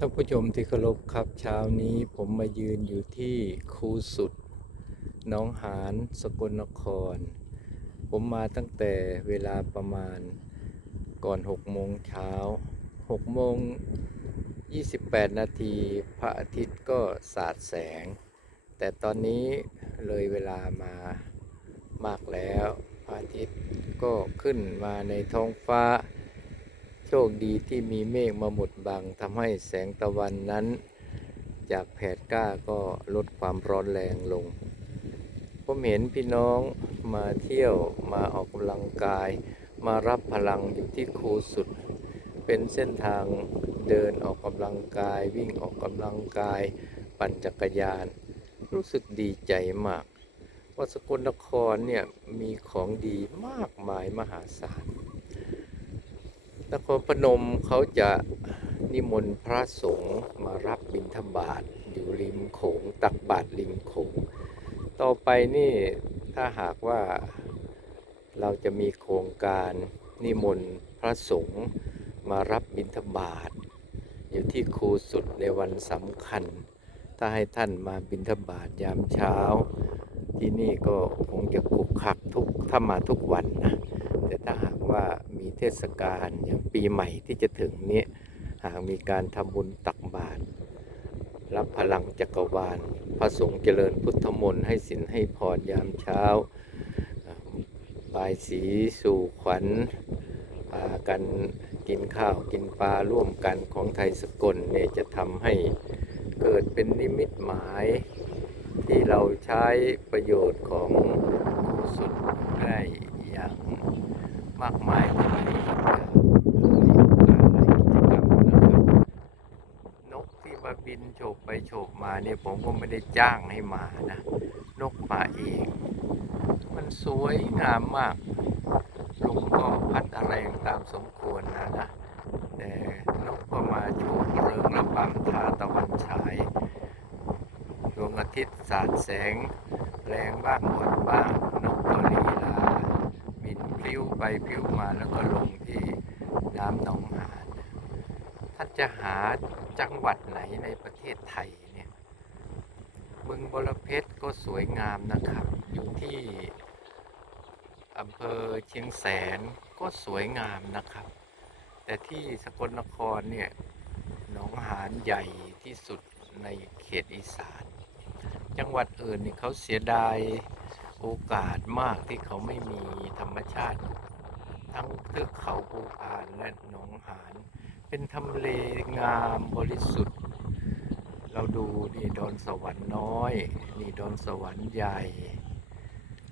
ท่านผู้ชมที่เคารพครับเช้านี้ผมมายืนอยู่ที่คูสุดน้องหานสกลนคร ผมมาตั้งแต่เวลาประมาณก่อน6โมงเช้า6โมง28 นาทีพระอาทิตย์ก็สาดแสง แต่ตอนนี้เลยเวลามามากแล้ว พระอาทิตย์ก็ขึ้นมาในท้องฟ้า โชคดีที่มีเมฆมาหมดบังทำให้แสงตะวันนั้น จากแผดกล้าก็ลดความร้อนแรงลง ผมเห็นพี่น้องมาเที่ยวมาออกกำลังกาย มารับพลังอยู่ที่คูสุด เป็นเส้นทางเดินออกกำลังกาย วิ่งออกกำลังกาย ปั่นจักรยาน รู้สึกดีใจมากว่าสกลนครเนี่ยมีของดีมากมายมหาศาล นครพนมเขาจะนิมนต์พระสงฆ์มารับบิณฑบาตอยู่ริมโขงตักบาตรริมโขง ต่อไปนี่ถ้าหากว่าเราจะมีโครงการนิมนต์พระสงฆ์มารับบิณฑบาตอยู่ที่คูสุดในวันสำคัญ ถ้าให้ท่านมาบิณฑบาตยามเช้า ที่นี่ก็คงจะคุกคักทุกถ้ามาทุกวันนะแต่ถ้าหากว่า เทศกาลอย่างปีใหม่ที่จะถึงนี้หากมีการทำบุญตักบาตรรับพลังจักรวาล พระสงฆ์เจริญพุทธมนต์ให้สินให้พรยามเช้าบายสีสู่ขวัญพากันกินข้าวกินปลาร่วมกันของไทยสกลเนี่ยจะทำให้เกิดเป็นนิมิตหมายที่เราใช้ประโยชน์ของกุศลได้อย่างมากมายในการในกิจกรรมนะครับ นกที่มาบินโฉบไปโฉบ มาเนี่ยผมก็ไม่ได้จ้างให้มานะ นกมาเอง มันสวยงามมากลมก็พัดแรตามสมควรนะนะแต่นกก็มาโฉบเริงระบำทาตะวันฉายดวงอาทิตย์สาดแสง แรงบ้างอ่อนบ้างนกก็ลีลาบินพลิ้วไปพลิ้วมาแล้วก็ลงที่น้ำหนองหานท่านจะหาจังหวัดไหนในประเทศไทย บึงบรเพชรก็สวยงามนะครับ อยู่ที่อำเภอเชียงแสนก็สวยงามนะครับ แต่ที่สกลนครเนี่ยหนองหานใหญ่ที่สุดในเขตอีสาน จังหวัดอื่นนี่เขาเสียดายโอกาสมากที่เขาไม่มีธรรมชาติ ทั้งเทือกเขาภูพานและหนองหาน เป็นทำเลงามบริสุทธิ์ เราดูนี่ดอนสวรรค์น้อย นี่ดอนสวรรค์ใหญ่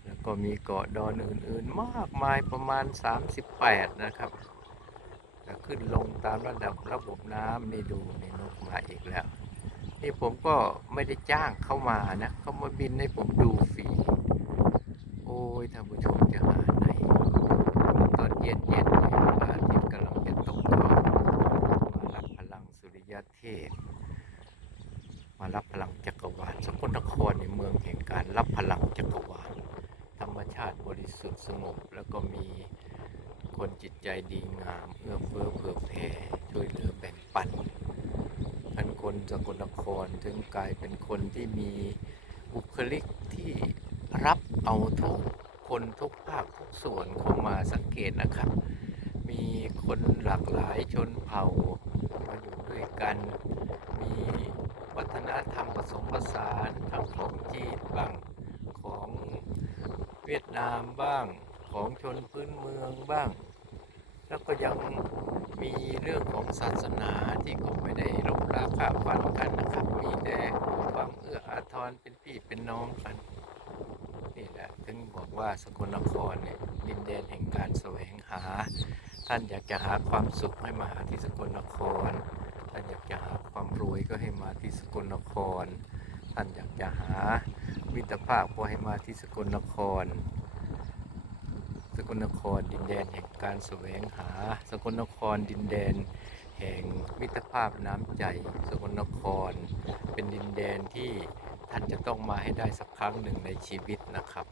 แล้วก็มีเกาะดอนอื่นๆ มากมายประมาณ 38 นะครับแล้วขึ้นลงตามระดับระบบน้ำนี่ดูนี่นกมาอีกแล้ว นี่ผมก็ไม่ได้จ้างเข้ามานะเขามาบินให้ผมดูฟรีโอ้ยท่านผู้ชมจะหาไหนตอนเย็นเย็นๆเยพระอาทิตย์กำลังจะตกดินมารับพลังสุริยเทพ มารับพลังจักรวาลสกลนครในเมืองแห่งการรับพลังจักรวาลธรรมชาติบริสุทธิ์สงบ แล้วก็มีคนจิตใจดีงามเอื้อเฟื้อเผื่อแผ่ช่วยเหลือแบ่งปันท่านคนสกลนครถึงกลายเป็นคนที่มีบุคลิกที่รับเอาทุกคนทุกภาคทุกส่วนเข้ามาสังเกตนะครับ มีคนหลากหลายชนเผ่ามาอยู่ด้วยกัน มีวัฒนธรรมผ สมผสานทั้งของจีนบ้างของเวียดนามบ้างของชนพื้นเมืองบ้าง แล้วก็ยังมีเรื่องของศาสนาที่ก็ไม่ได้ลบราค่าฟันกันนะครับ มีแต่ความเอื้ออาทรเป็นพี่เป็นน้องกันนี่แหละถึงบอกว่าสกลนครเนี่ยดินแดนแห่งการแสวงหา ท่านอยากจะหาความสุขให้มาหาที่สกลนคร ยก็ให้มาที่สกลนคร ท่านอยากจะหามิตรภาพก็ให้มาที่สกลนคร สกลนครดินแดนแห่งการแสวงหา สกลนครดินแดน แห่งมิตรภาพน้ำใจ สกลนคร เป็นดินแดนที่ท่านจะต้องมาให้ได้สักครั้งหนึ่งในชีวิตนะครับ